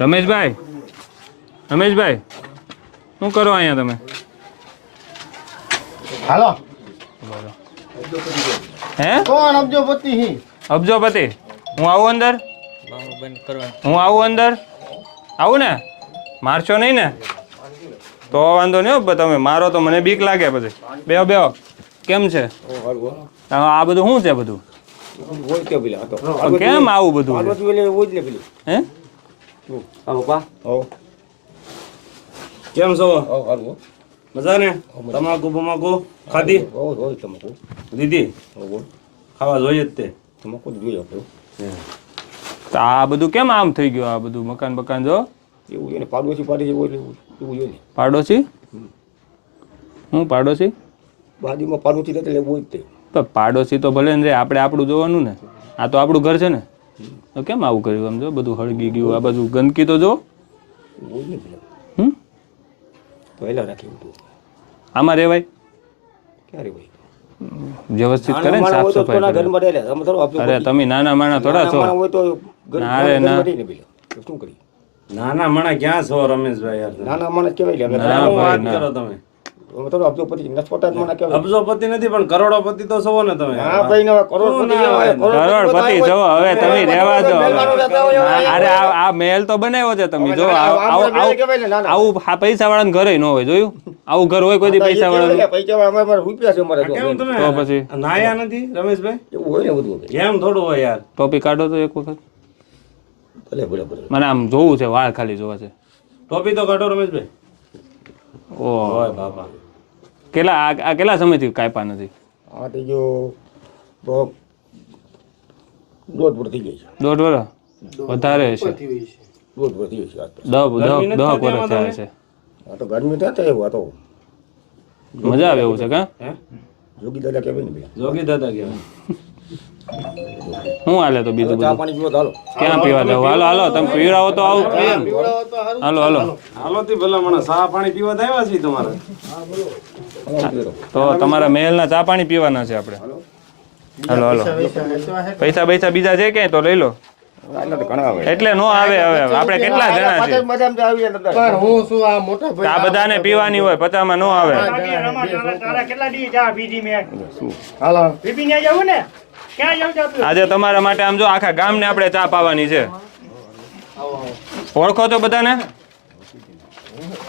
રમેશભાઈ રમેશભાઈ શું કરો અહીંયા તમે? હાલો. હે? કોણ અબજોપતિ હી? અબજોપતિ હું આવું અંદર? હું આવું અંદર? આવું ને? મારશો નહીં ને? તો વાંધો નહીં હો, તમે મારો તો મને બીક લાગે પછી. બેહો બેહો. કેમ છે? આ આ બધું શું છે બધું? કેમ આવું બધું? હે? હા પા હો કેમ છો હો હારું મજા ને તમાકુ બમાકુ ખાધી હો હોય તમાકુ દીદી ખાવા જોઈએ જ તે તમાકુ જોઈએ આપણે તો આ બધું કેમ આમ થઈ ગયું આ બધું મકાન બકાન જો એવું છે ને પાડોશી પાડી જેવું એવું જોઈએ પાડોશી હું પાડોશી બાજુમાં પાડોશી એવું જ તે પણ પાડોશી તો ભલે ને આપણે આપણું જોવાનું ને આ તો આપણું ઘર છે ને તો કેમ આવું કર્યું આમ જો? બધું હળગી ગયું. આ બાજુ ગંદકી તો જો. હમ? પહેલા રાખી બધું આમાં રેવાય? ક્યારે હોય? વ્યવસ્થિત કરે ને સાફ સફાઈ અરે તમે નાના માણા થોડા છો. ઘર- ના શું કરી નાના માણા ક્યાં છો રમેશભાઈ નાના માણા કેવાય ના, ભાઈ, વાત ના. કરો તમે. થોડું અબજોપતિ નથી પણ કરોડોપતિ તો છો ને તમે. હા ભાઈ ને કરોડપતિ શું ના. હોય, હોય? કરોડપતિ જો હવે તમે રહેવા દો મહેલમાનો રહેતા હોય હવે. અરે આ મહેલ તો બનાવ્યો છે તમે. જો આવું આ પૈસા વાળાને ઘરે ન હોય જોયું? આવું ઘર હોય કોઈ પૈસા પૈસા વાળા અમારે રૂપિયા છે અમારે તો પછી? નાયા નથી રમેશભાઈ? એવું હોય ને બધું એમ થોડું હોય યાર. ટોપી કાઢો તો એક વખત. ભલે ભલે ભલે. મને આમ જોવું છે વાળ ખાલી જોવા છે. ટોપી તો કાઢો રમેશભાઈ. ઓહ બાપા. કેટલા આ કેટલા સમયથી કાપ્યા નથી? આ તો જો દોઢ વર્ષ થઈ ગઈ છે. દોઢ વર્ષ વધારે હશે દોઢ વર્ષ થઈ ગઈ છે. દહ ગરમી દહ દહ વર્ષ થયા છે. આ તો ગરમી થાય એવું આ તો. મજા આવે એવું છે કા? હે? જોગી દાદા કહેવાય ને જોગી દાદા કહેવાય. હું હાલે તો બીજું ચા પાણી પીવો ચાલો હાલો. ક્યાં પીવા જવું હાલો હાલો તમે પીવડાવો તો આવું. હાલો હાલો હાલો. થી ભલા મને ચા પાણી પીવા તો આવ્યા છે તમારે. તો તમારા મહેલના ચા પાણી પીવાના છે આપણે. હાલો. હાલો પૈસા પૈસા બીજા છે ક્યાંય તો? લઈ લો. એટલે નો આવે હવે આપણે કેટલા જણા છે પાછળ મજામાં તો આવી જાય અંદર. પણ હું શું આ બધાને પીવાની હોય પચામાં નો આવે. ને ને આજે તમારા માટે આમ જો આખા ગામને આપણે ચા પાવાની છે. ઓળખો છો બધાને?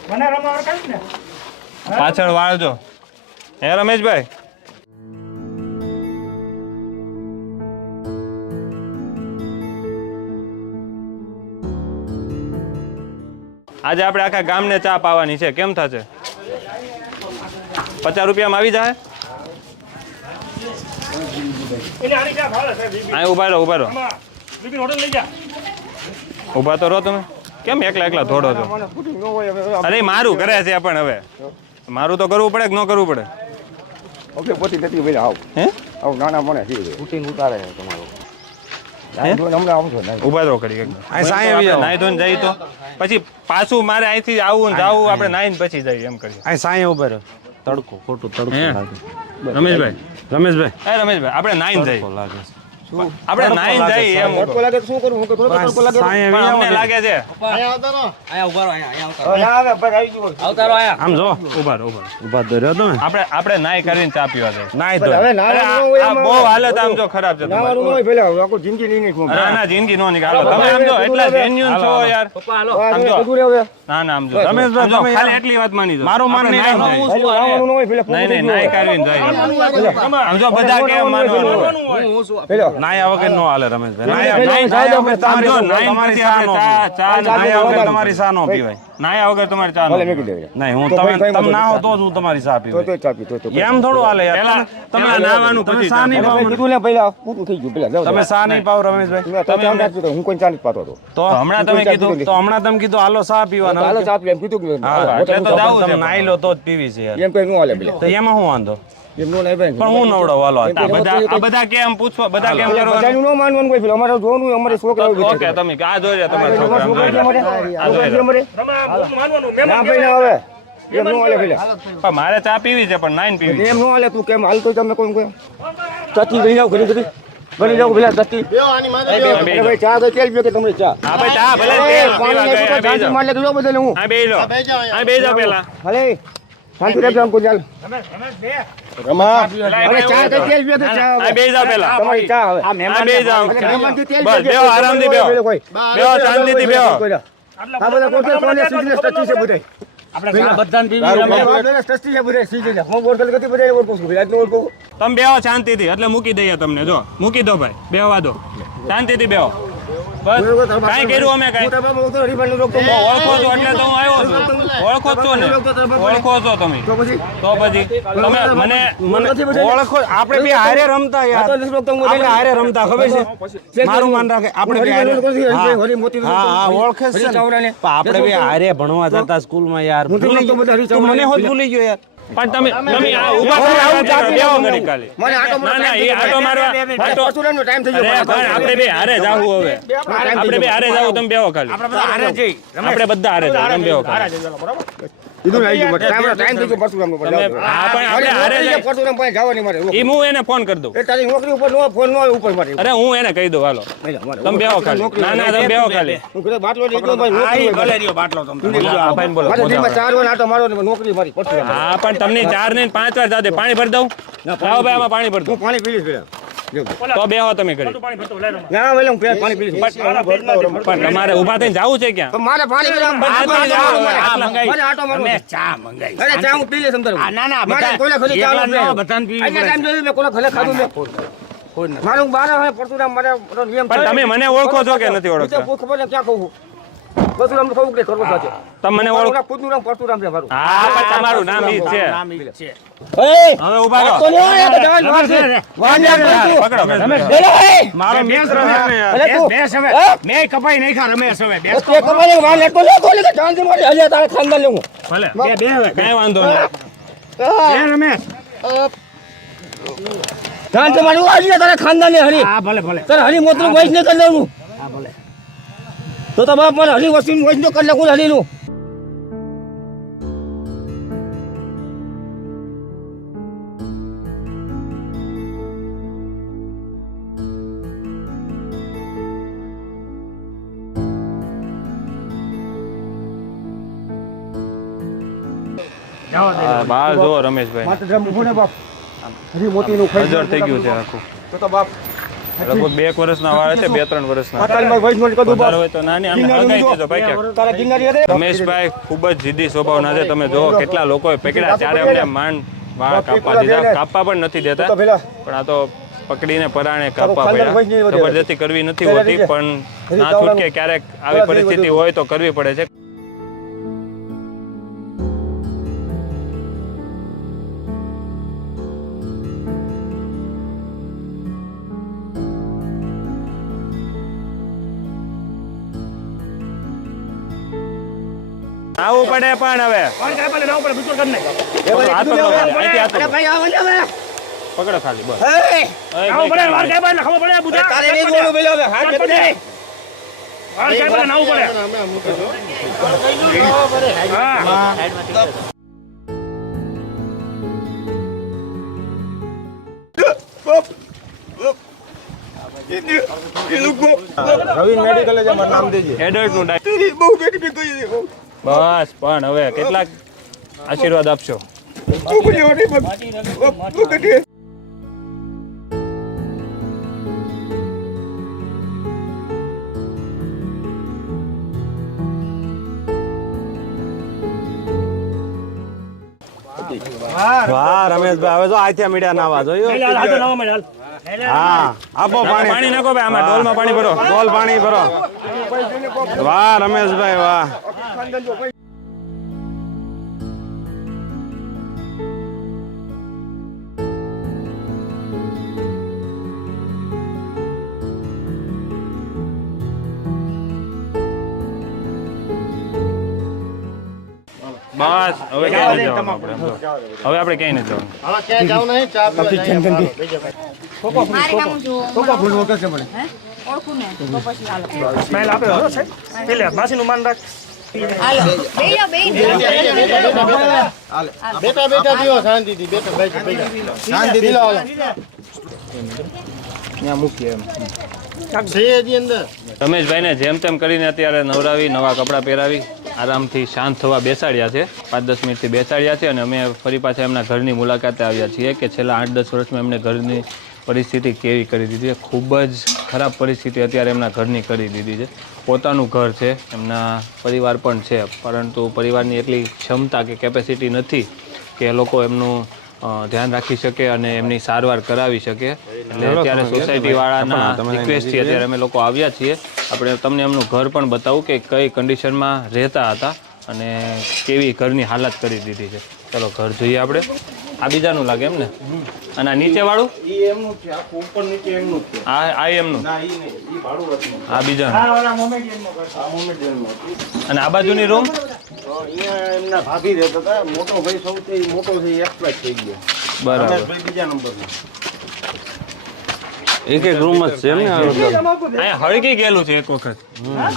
મને ને? પાછળ વાળજો. હે રમેશભાઈ? આજે આપણે આખા ગામને ચા પાવાની છે. કેમ થશે? પચાસ રૂપિયામાં આવી જાય ઊભા રહો ઊભા રહો. ઊભા તો રહો તમે. કેમ એકલા એકલા થોડો છો? મને ફૂટી ન હોય હવે અરે મારું કરે છે પણ હવે. મારું તો કરવું પડે કે ન કરવું પડે? ઓકે પોતી નથી ભાઈ આવ. હે? આવ નાના મને છે. ફૂટીને ઉતારે છે તમારો. ઊભા રહો કરી નાહી ધોઈને જઈએ તો. પછી પાછું મારે અહીંથી આવું ને જાવું આપણે નાહીને પછી જઈએ એમ કરીએ. અહીં સાંય ઊભા રહ્યો તડકો ખોટું તડકો લાગે. રમેશભાઈ. રમેશભાઈ. એ રમેશભાઈ આપણે નાહીને જઈએ. લાગે આપણે નાહીને જાય એમ. તડકો લાગે શું કરું હું કે થોડો તડકો લાગે પણ અમને લાગે છે. અહીંયા આવતા રહો. હવે ના આવે ભાઈ આવી ગયો આમ જો ઊભા રહો ઊભા તો તમે. આપણે આપણે નાહી કરીને ચા પીવા જઈએ નાઈ તો હવે નાવાનું આ હોય આ બહુ હાલત આમ જો ખરાબ છે નાવાનું ન હોય પેલા આખો જિંદગી નહીં જ અરે ના જિંદગી નો નીકળો. તમે આમ જો એટલા હવે. છો યાર. આમ જો. બધું હવે. ના ના આમ જો. તમે જો, તમે ખાલી એટલી વાત માની જો મારું માન નહીં રાખો. જઈએ. પેલું નહીં નહીં નાઈ કરીને જાય આમ જો બધા કેમ માનવાનું હું પેલા. નાયા વગર નો હાલે રમેશભાઈ? નાયા વગર તમારી નાઈ તમારી પછી ચા આપણે નો ચા- ચા પીવાય. નાહ્યા વગર નાયા વગર તમારી ચા નો પીવાય? નાહ્યા વગર તમારે ચા ભલે ન મેં નહીં હું તમે તમે ના હો તો જ હું તમારી ચા તો પીવાય. તો ચાપી તો તો એમ થોડું હાલે યાર. તમે પેલા પછી ચા નહીં પાવ કીધું ને પેલા પૂરું થઈ ગયું પેલા જાઓ તમે ચા નહીં પાવ રમેશભાઈ? તો ચા હું કોઈ ચા નથી પાતો હતો. તો તો હમણાં તમે કીધું તો હમણાં તમે કીધું હાલો ચા પીવાના. હાલો ચા પી એમ કીધું કે હા, એટલે તો તમે નાઈ લો તો જ પીવી છે યાર. એમ કઈ ન હાલે તો એમાં શું વાંધો? એમ નહીં ભાઈ. પણ હું નવડો વાલો આ બધા આ બધા કેમ પૂછવા બધા કેમ પેલા બધાનું ન માનવાનું કોઈ પેલા. અમારે જોવાનું અમારે છોકરાઓ બેઠા ઓકે તમે આ જોઈ રહ્યા તમારા છોકરા છોકરા અમારે? છોકરા છે અમારે? રમા હું માનવાનું ના ભાઈ ના આવે એમ ન હાલે પેલા. મારે ચા પીવી છે પણ નાઈન પીવી એમ નો હાલે તું કેમ? હાલતો તમે કોઈ કોઈ ચાચી ગઈ જાવ ઘણી ઘડી બની જાવ પેલા બેહો. ભાઈ ચા તો તેલ પીઓ કે તમને ચા? હા ભાઈ ચા ભલે તેલ પીવા, ગયા, બેહી શાંતિ જાઓ. માર લેજો હું. હા બેહી લો હા, બેહી જાવ પેલા. ભલે શાંતિ રહેજો કોઈ ચાલ. રમા. અરે ચા તો તેલ પીઓ તો ચા હા બેહી જાઓ પેલા. તમારી ચા હવે. બસ આરામથી શાંતિથી આ બધા કોને સ્ટચી છે તમે બેહો એટલે મૂકી દઈએ તમને જો. મૂકી દો ભાઈ બેહવા દો. શાંતિથી બેહો. કાંઈ કર્યું અમે કાંઈ ઓળખો છો એટલે તો હું આવ્યો છું ઓળખો છો ને ઓળખો છો તમે તો પછી તમે મને મને ઓળખો આપણે બે હારે રમતા યાર આપણે હારે રમતા ખબર છે મારું માન રાખે આપણે બે હારે હા. હા ઓળખે છે આપણે બે હારે ભણવા જતા સ્કૂલમાં યાર મને હોત ભૂલી ગયો યાર પણ તમે તમે આ ઊભા હવે આવું કરો, ચાપી બેહો નાખું. ઘડીક મને આટો ના ના એ આટો મારવા આટો પરશુરામનો ટાઈમ થઈ ગયો. પણ આપણે બે હારે જાવું હવે. આપણે બે હારે જાવું તમે બેહો ખાલી. આપણે બધા હારે જાવ તમે બેહો ખાલી. કીધું આવી ગયું ટાઈમ ટાઈમ થઈ ગયો પરશુરામનો પર હા પણ આપણે હારે જાય પરશુરામ પાસે જવાની મારે. એ હું એને ફોન કરી દઉં. એ તારી નોકરી ઉપર નો ફોન નો ઉપર મારે અરે હું એને કહી દઉં હાલો. તમે બેહો ખાલી. ના ના તમે બેહો ખાલી. હું ઘરે બાટલો લઈ ગયો ભાઈ નોકરી હોય મારે. આ ભાઈને બોલો મારે દિનમાં ચાર વાર આટો મારવાનો, નોકરી મારી પરશુરામ. હા પણ તમને ચાર ને પાંચ વાર જાતે પાણી ભર દઉં? લાવો ભાઈ આમાં પાણી ભર દઉં. પાણી પી લઈશ તો બેહો તમે ઘડી ના વેલા હું પાણી પી પણ તમારે ઊભા થઈને જાવું છે ક્યાં મારે પાણી આ આટો મંગાઈ. મારે. ચા મંગાઈ અરે ચા હું પી લે અંદર. ના ના મારે કોલે ખોલી ચા બધાને પીવી અહીંયા ટાઈમ જોયું મેં કોલે ખોલે ખાધું મેં. મારું હું હોય પરશુરામ મારે નિયમ પણ તમે મને ઓળખો છો કે નથી ઓળખતા? ખબર ક્યાં કહું. પરશુરામ ખવું કે કરવો સાચે તમને મને મારું ઓળખો નામ ખુદનું નામ પરશુરામ છે મારું. હા પણ તમારું નામ ઈ છે. નામ ઈ હવે ઊભા રહો. તો લ્યો, એ બધા વાત છે. પકડો બોલો, એ. મારો મિત્ર છે અરે તું. બેસ હવે. મે કપાઈ નઈ ખા રમેશ હવે. બેસ તે. ખબર નહીં, વાત લેતો લેતો લેતો ચાંદ માટે હલે તારે ખાનદાન લેવું. ભલે. બે બે હવે. કઈ વાંધો નહીં. બે રમેશ ચાંદ માટે આજે તારે ખાનદાન લે હરી. હા ભલે ભલે. તારે હરી મોતરું વૈશ ને કરી લેવું. તો તો બાપ મને હરી વસ્તુ નો કરી લેવું હરી બાર જો રમેશભાઈ. ઊભો ને બાપ. હરી મોતી નું હજાર થઈ ગયું છે આખું. તો તો બાપ લગભગ બે એક વર્ષના વાળા છે બે ત્રણ વર્ષના. હોય તો નાની હગાઈ દેજો ભાઈ રમેશભાઈ ખૂબ જ જીદ્દી સ્વભાવના છે. તમે જો કેટલા લોકોએ પકડ્યા ત્યારે અમને માંડ વાળ કાપવા દીધા. કાપવા પણ નથી દેતા. પણ આ તો પકડીને પરાણે કાપવા પડ્યા. જબરદસ્તી કરવી નથી હોતી પણ ના છૂટકે ક્યારેક આવી પરિસ્થિતિ હોય તો કરવી પડે છે. આવું પડે પણ હવે. પકડો ખાલી, અહીંથી હાથ અરે પકડો. ભાઈ આવો ને હવે. પકડો ખાલી બસ. હે. અહીં આવું પડે વાર કંઈ કાંઈ પહેલા ખબર પડે બુધા. નું બસ પણ હવે કેટલાક આશીર્વાદ આપશો. વાહ રમેશભાઈ હવે જો આથિયા મીડિયા જોયું નાવા માંડે, હાલ. હા આપો પાણી. પાણી નાખો ભાઈ આમાં ડોલમાં પાણી ભરો. ડોલ પાણી ભરો. વાહ રમેશભાઈ વાહ. બસ હવે ક્યાંય નથી જવાનું આપણે હવે આપણે ક્યાંય નથી જવાનું. હવે ક્યાંય જાવ નહીં ચા પીવા બીજે ફૂલ છે મને. હે? ને તો પછી હાલો સ્માઈલ આપે હો છે પેલે માસીનું માન રાખ બેટા બેટા જાઓ શાંતિ થી બેટા પીવો શાંતિ થી બેઠા બેઠા શાંતિથી પી લો હાલો. ત્યાં મૂકીએ એમ રમેશભાઈને જેમ તેમ કરીને અત્યારે નવરાવી નવા કપડાં પહેરાવી આરામથી શાંત થવા બેસાડ્યા છે. પાંચ દસ મિનિટથી બેસાડ્યા છે અને અમે ફરી પાછા એમના ઘરની મુલાકાતે આવ્યા છીએ કે છેલ્લા આઠ દસ વર્ષમાં એમને ઘરની પરિસ્થિતિ કેવી કરી દીધી છે? ખૂબ જ ખરાબ પરિસ્થિતિ અત્યારે એમના ઘરની કરી દીધી છે. પોતાનું ઘર છે એમના પરિવાર પણ છે પરંતુ પરિવારની એટલી ક્ષમતા કે કેપેસિટી નથી કે લોકો એમનું ધ્યાન રાખી શકે અને એમની સારવાર કરાવી શકે. એટલે અત્યારે સોસાયટી વાળાના રિક્વેસ્ટથી અત્યારે અમે લોકો આવ્યા છીએ. આપણે તમને એમનું ઘર પણ બતાવું કે કઈ કન્ડિશનમાં રહેતા હતા અને કેવી ઘરની હાલત કરી દીધી છે. ચલો ઘર જોઈએ આપણે. આ બીજાનું લાગે એમ ને? અને આ નીચે વાળું ઈ એમનું છે આખું ઉપર નીચે એમનું છે. આ આ એમનું? ના ઈ નહીં ઈ ભાડું હતું આ બીજાનું? આ વાળા મોમેડિયનનો. આ મોમેડિયનનું અને આ બાજુની રૂમ અહીંયા એમના ભાભી રહેતા હતા. મોટો ભાઈ સૌથી મોટો છે એ થઈ ગયો. બરાબર. ભાઈ બીજા નંબરનો. એક એક રૂમ જ છે એમ ને અહીંયા હળગી ગયેલું છે એક વખત.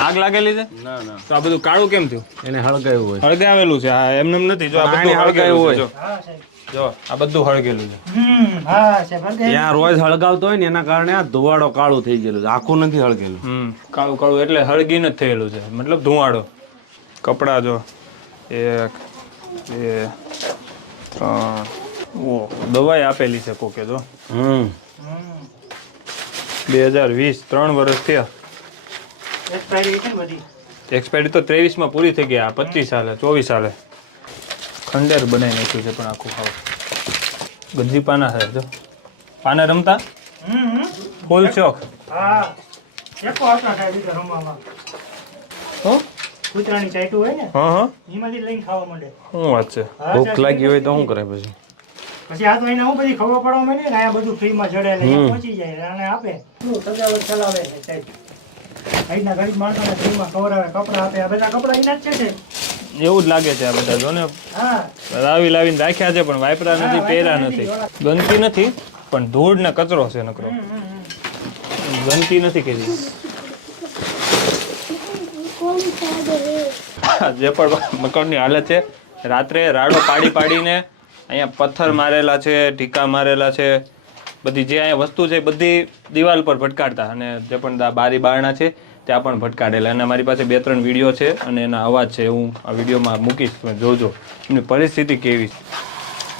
આગ લાગેલી છે? ના ના. તો આ બધું કાળું કેમ થયું? એને હળગાયું હોય. હળગાવેલું છે. આ એમને એમ નથી જો આ બધું હળગાયું હોય. હા સાહેબ. જો આ બધું હળગેલું છે. હમ હા ત્યાં રોજ હળગાવતો હોય ને એના કારણે આ ધુવાડો કાળું થઈ ગયેલું છે. આખું નથી હળગેલું. હમ કાળું કાળું એટલે હળગી જ થયેલું છે. મતલબ ધુવાડો. કપડાં જો એક બે ત્રણ. ઓ દવાઈ આપેલી છે કોકે જો. હમ. બે હજાર વીસ ત્રણ વર્ષ થયા. Expiry છે ને બધી? એક્સપાયરી તો ત્રેવીસમાં પૂરી થઈ ગયા પચીસ સાલે ચોવીસ સાલે ખંડેર બનાવી નાખ્યું છે પણ આખું ખાવ. ગંજી પાના છે. જો પાના રમતા. ફૂલ ચોક ભૂખ લાગી હોય તો શું કરે પછી? પછી આ તો એને હું બધી ખબર પડવા માંડી ને અહીંયા બધું ફ્રીમાં જડે એટલે અહીંયા પહોંચી જાય અને આપે. શું સજાવટ ચલાવે છે સાહેબ? અહીંના ગરીબ માણસોને ફ્રીમાં ખવડાવે કપડાં આપે. આ બધા કપડાં એના જ છે. એવું જ લાગે છે આ બધા જો ને લાવી લાવીને રાખ્યા છે પણ વાપરા નથી પહેર્યા નથી. ગંદકી નથી પણ ધૂળ ને કચરો છે નકરો. ગંદકી નથી કરી. જે પણ મકાનની હાલત છે રાત્રે રાડો પાડી પાડીને અહીંયા પથ્થર મારેલા છે ઢીકા મારેલા છે બધી જે અહીંયા વસ્તુ છે બધી દિવાલ પર ભટકાડતા અને જે પણ બારી બારણા છે ત્યાં પણ ભટકાડેલા. અને મારી પાસે બે ત્રણ વીડિયો છે અને એના અવાજ છે હું આ વિડીયોમાં મૂકીશ તમે જોજો. એમની પરિસ્થિતિ કેવી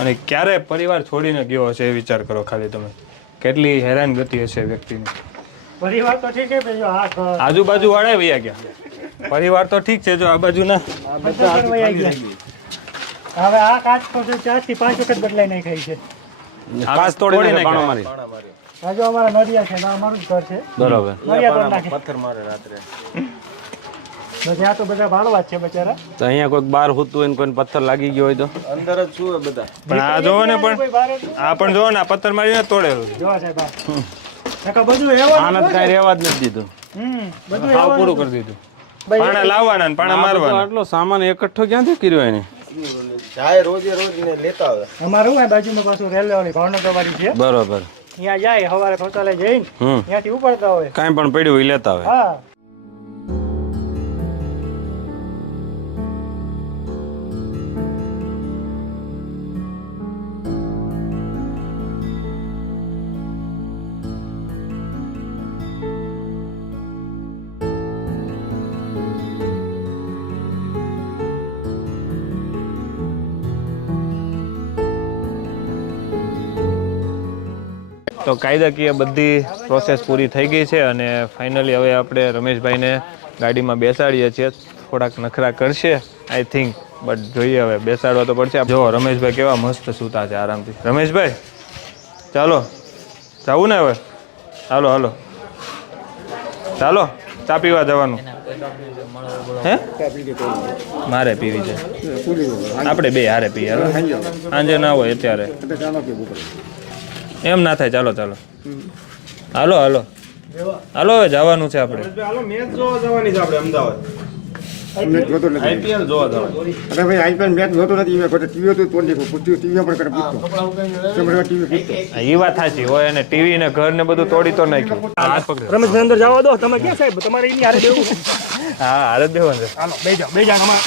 અને ક્યારે પરિવાર છોડીને ગયો હશે એ વિચાર કરો ખાલી તમે. કેટલી હેરાનગતિ હશે વ્યક્તિની. પરિવાર તો ઠીક છે પણ જો આ ઘર, આજુબાજુ વાળા વૈયા ગયા. પરિવાર તો ઠીક છે જો આ બાજુના. હવે આ કાચ તો ચારથી પાંચ વખત બદલાઈ નાખાઈ છે. કાચ તોડી નાખે, બાણો નાખ્યા. મારી આ જો અમારા નડિયા છે ને અમારું જ ઘર છે. બરોબર. નડિયા તોડી નાખે. પથ્થર મારે રાત્રે. ત્યાં તો બધા ભાડવા છે બચારા. તો અહીંયા કોઈક બાર હોતું હોય ને પથ્થર લાગી ગયો હોય તો? અંદર જ શું બધા. પણ આ જોવો ને પણ કોઈ બહાર જ આ પણ જોવો ને આ પથ્થર મારીને તોડેલું જોવા સાહેબ આ. બધું એવા આને કાંઈ રહેવા જ નથી દીધું. હમ બધું હાવ પૂરું કરી દીધું. પાણા લાવવાના ને પાણા મારવાના. આટલો સામાન એકઠો ક્યાંથી કર્યો એને? જાય રોજે રોજ ને લેતા આવે. અમારું બાજુમાં પાછું રેલવે વાળી ભાવનગર વાળી છે. બરોબર. ત્યાં જાય સવારે શૌચાલય જઈને ત્યાંથી ઉપડતા હોય. કાંઈ પણ પડ્યું એ લેતા હોય. હા. તો કાયદાકીય બધી પ્રોસેસ પૂરી થઈ ગઈ છે અને ફાઇનલી હવે આપણે રમેશભાઈને ગાડીમાં બેસાડીએ છીએ. થોડાક નખરા કરશે આઈ થિંક બટ જોઈએ હવે, બેસાડવા તો પડશે. જો, રમેશભાઈ કેવા મસ્ત સૂતા છે આરામથી. રમેશભાઈ, ચાલો. જવું ને હવે? હાલો હાલો. ચાલો, ચા પીવા જવાનું. હે? મારે પીવી છે. આપણે બે હારે પીએ. સાંજે ના હોય અત્યારે. એમ ના થાય ચાલો ચાલો. હાલો હાલો. હાલો હવે જવાનું છે આપણે. હાલો મેચ જોવા જવાની છે આપણે અમદાવાદ. આઈપીએલ જોવા જવાની. અરે ભાઈ આઈપીએલ મેચ જોતો નથી મેં કોઈ ટીવી હતું તો નહીં પૂછ્યું ટીવી પર કરે પૂછતો ટીવી એ વાત સાચી હોય અને ટીવી ને ઘર ને બધું તોડી તો નાખ્યું. હાથ પકડો. અંદર જવા દો. તમે ક્યાં સાહેબ? તમારે એની હારે બેવું હા હારે જ હાલો બે જાઓ બે જાઓ અમારે.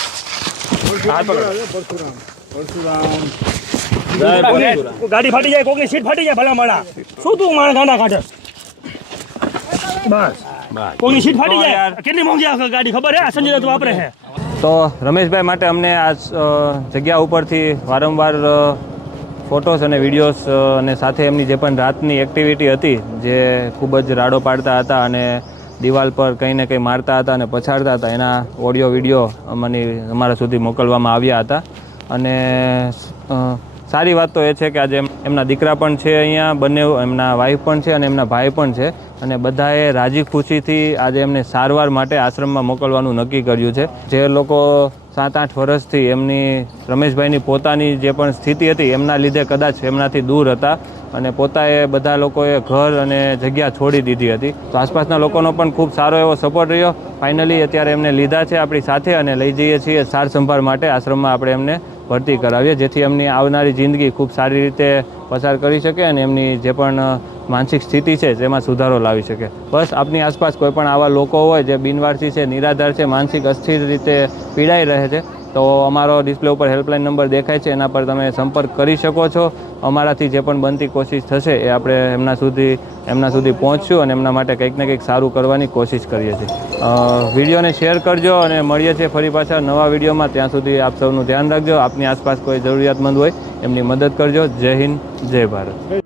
હાથ પકડો. ગાડી ફાટી જાય કોકની સીટ ફાટી જાય ભલા માણા શું તું માણ ગાંડા કાઢે? બસ. કોકની સીટ ફાટી જાય? કેટલી મોંઘી આ ગાડી ખબર હે? સંજય દત્ત વાપરે છે તો રમેશભાઈ માટે અમને આ જગ્યા ઉપરથી વારંવાર ફોટોસ અને વિડીયોઝ અને સાથે એમની જે પણ રાતની એક્ટિવિટી હતી જે ખૂબ જ રાડો પાડતા હતા અને દિવાલ પર કંઈ ને કંઈ મારતા હતા અને પછાડતા હતા એના ઓડિયો વીડિયો અમને અમારા સુધી મોકલવામાં આવ્યા હતા. અને સારી વાત તો એ છે કે આજે એમ- એમના દીકરા પણ છે અહીંયા, બંને એમના વાઈફ પણ છે અને એમના ભાઈ પણ છે. અને બધાએ રાજી ખુશીથી આજે એમને સારવાર માટે આશ્રમમાં મોકલવાનું નક્કી કર્યું છે. જે લોકો સાત આઠ વર્ષથી એમની રમેશભાઈની પોતાની જે પણ સ્થિતિ હતી, એમના લીધે કદાચ એમનાથી દૂર હતા. અને પોતાએ બધા લોકોએ ઘર અને જગ્યા છોડી દીધી હતી. તો આસપાસના લોકોનો પણ ખૂબ સારો એવો સપોર્ટ રહ્યો. ફાઇનલી અત્યારે એમને લીધા છે આપણી સાથે અને લઈ જઈએ છીએ સાર સંભાળ માટે. આશ્રમમાં આપણે એમને ભરતી કરાવીએ, જેથી એમની આવનારી જિંદગી ખૂબ સારી રીતે પસાર કરી શકે અને એમની જે પણ માનસિક સ્થિતિ છે, તેમાં સુધારો લાવી શકે. બસ, આપની આસપાસ કોઈ પણ આવા લોકો હોય જે બિનવારસી છે, નિરાધાર છે, માનસિક અસ્થિર રીતે પીડાઈ રહે છે તો અમારો ડિસ્પ્લે ઉપર હેલ્પલાઇન નંબર દેખાય છે, એના પર તમે સંપર્ક કરી શકો છો. અમારાથી જે પણ બનતી કોશિશ થશે, એ આપણે એમના સુધી એમના સુધી પહોંચશું અને એમના માટે કંઈક ને કંઈક સારું કરવાની કોશિશ કરીએ છીએ. વિડીયોને શેર કરજો અને મળીએ છીએ ફરી પાછા નવા વિડીયોમાં. ત્યાં સુધી આપ સૌનું ધ્યાન રાખજો. આપની આસપાસ કોઈ જરૂરિયાતમંદ હોય, એમની મદદ કરજો. જય હિન્દ, જય ભારત.